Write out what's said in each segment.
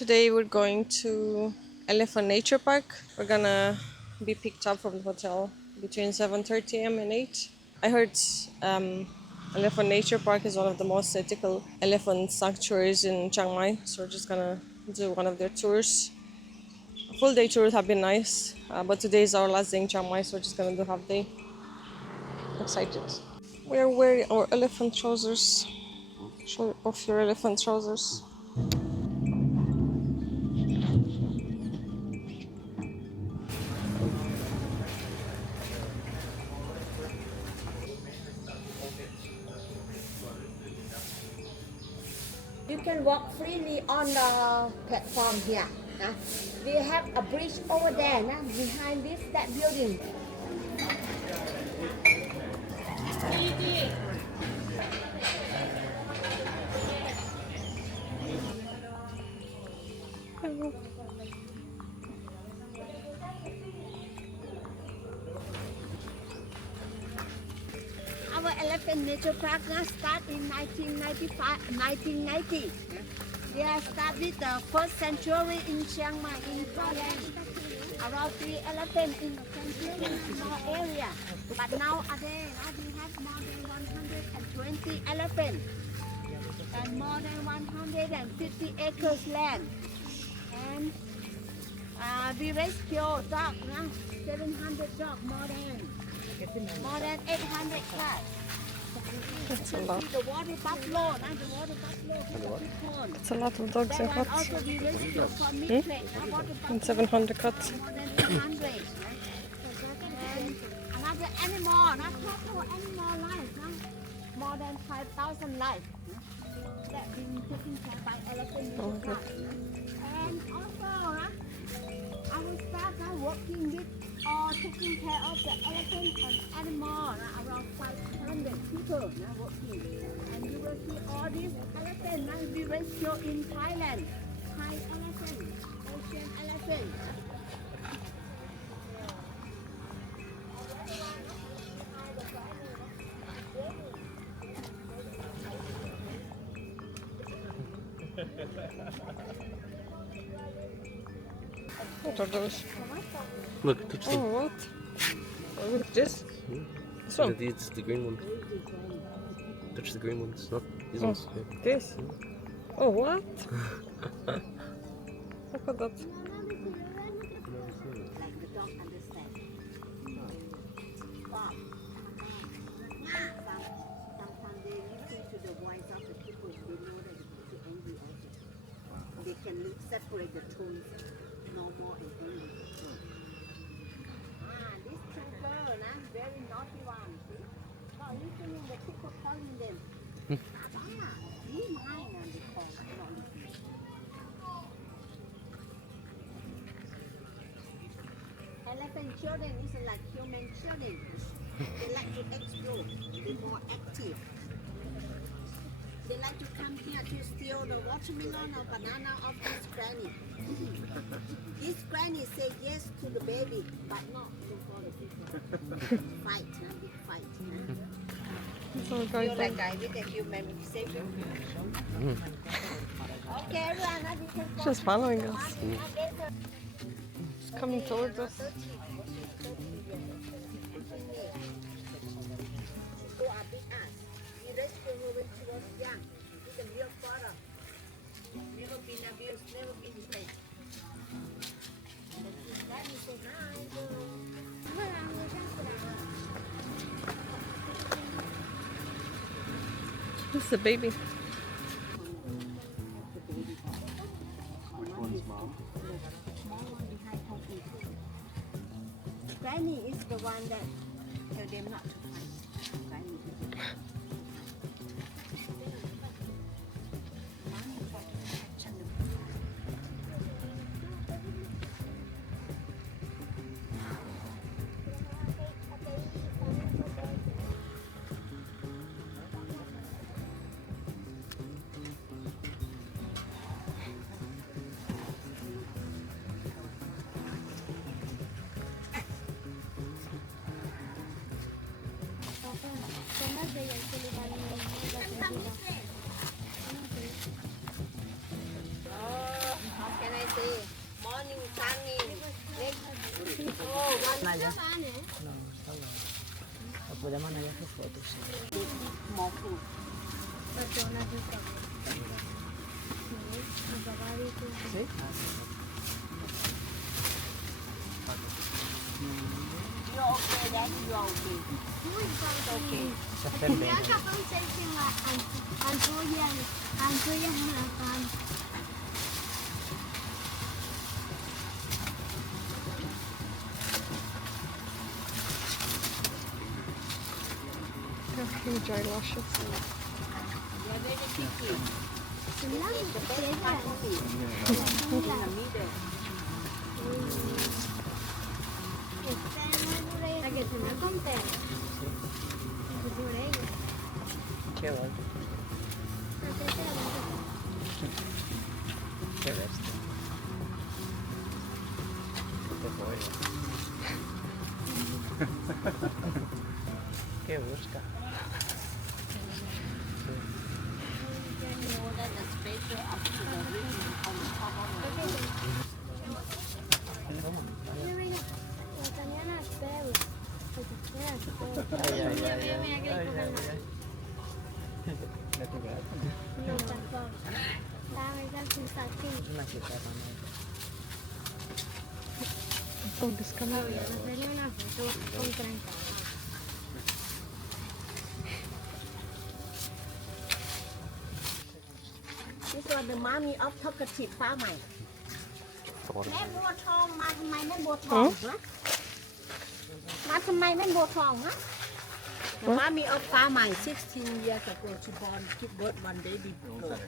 Today we're going to Elephant Nature Park. We're gonna be picked up from the hotel between 7:30 a.m. and 8. I heard Elephant Nature Park is one of the most ethical elephant sanctuaries in Chiang Mai, so we're just gonna do one of their tours. Full day tours have been nice, but today is our last day in Chiang Mai, so we're just gonna do half day. Excited. We're wearing our elephant trousers. Show off your elephant trousers. You can walk freely on the platform here. We have a bridge over there, behind that building. Our Elephant Nature Park started in 1990. They started the first sanctuary in Chiang Mai in Thailand. Around 3 elephants in the sanctuary area. But nowadays we have more than 120 elephants and more than 150 acres land. And we rescue dogs, 700 dogs, more than 800 cats. That's a lot. The water buffalo, the water buffalo. It's a lot of dogs and cats. Also we rescue from mid-trade, water buffalo. And 700 cats. More than 800. And another animal, not total animal life, more than 5,000 life. That being taken care by elephant. And also, our staff are working with or taking care of the elephant and animal, around 500 people working. And you will see all these elephants we rescue in Thailand. Thai elephant, Asian elephant. What are those? Look, touch Oh, them. what? Oh, look at this. This one. It's the green one. Touch the green ones, not these Oh, ones. Yeah. this. Oh, what? Look at that. Like the dog understand. Dog. Sometimes they listen to the voice of the people. They know that the people angry also. They can separate the tones. No more and angry. This two girls, very naughty one. See? Not listening, the people calling them. Be mine, and they call, not listening. Elephant children is like human children. They like to explore. They're more active. They like to come here to steal the watermelon or banana of this granny. This granny say yes to the baby, but not to all the people. Fight, big fight. It's all You're going like guy with a human safety. Okay, everyone, we can go. She's following us. She's coming towards us. Who are big ass. We rescued her when she was young. She's a real father. Never been abused, never been raped. That is so nice. This is a baby. Granny is the one that tell them not to fight. Granny is the one. No, está bueno. Lo podemos hacer fotos. ¿Sí? Se hace bien. Huge eyelashes. Qué bueno. Qué bestia. Qué joya. Qué busca. Ay, ay, ay, ay, ay, ay, ay. Una chica también. Oh, this camera. This was the mommy of talkative ฟ้าใหม่แม่บัวทองมาทำไมแม่บัวทองฮะมาทำไมแม่บัวทองฮะ The mommy of ฟ้าใหม่16 years ago she born give birth one baby girl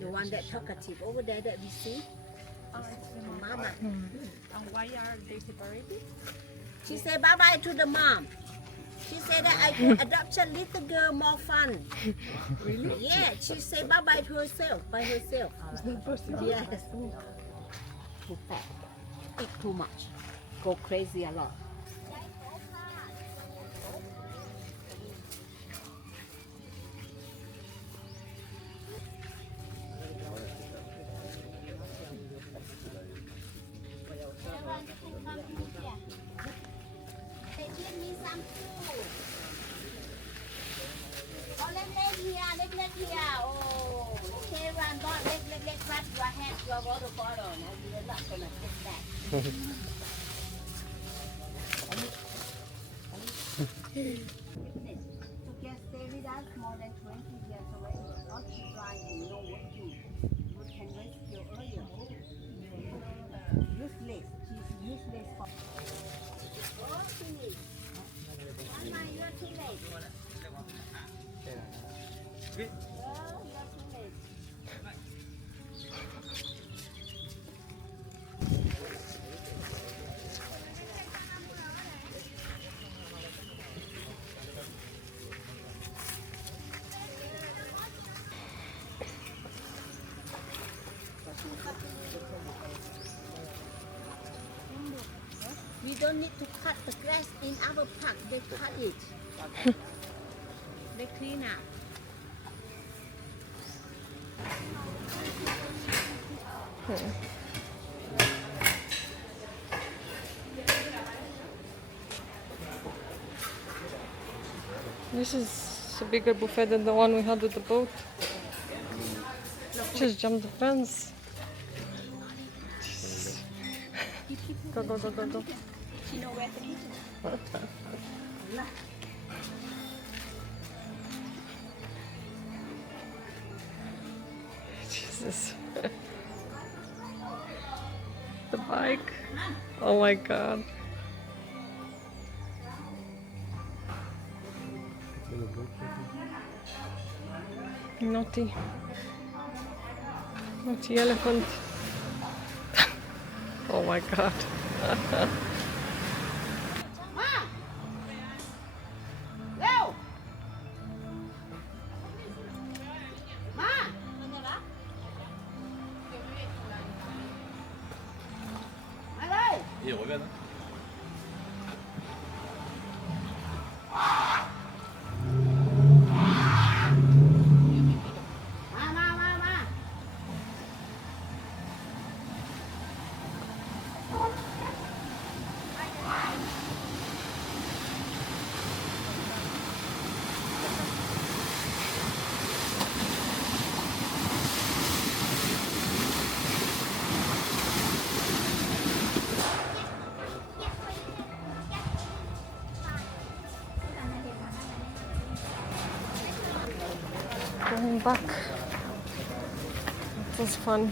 the one that talkative over there that we see mama Why are they separated? she say bye bye to the mom she said that I could adoption little girl more fun really yeah she say bye bye to herself by herself yes too fat eat too much go crazy a lot They give me some food. Oh, leg here. Oh, okay, run, don't leg, run your hand, your water bottle. Now you're not gonna take that. To get stay with us more than 20 years already. Not to try and know what to do. You can rescue earlier. Useless. She's useless for. Oh, finish. Mama, you're too late. Oh, you're too late. We don't need to cut the grass in our park. They cut it. They clean up. This is a bigger buffet than the one we had at the boat. Just jump the fence. Jesus. Go, go, go, go, go. You know where to eat it. Jesus. The bike. Oh my god. Naughty. Naughty elephant. Oh my god. Go! Ma! Ma ơi! Il regarde. Ma! Going back. It was fun.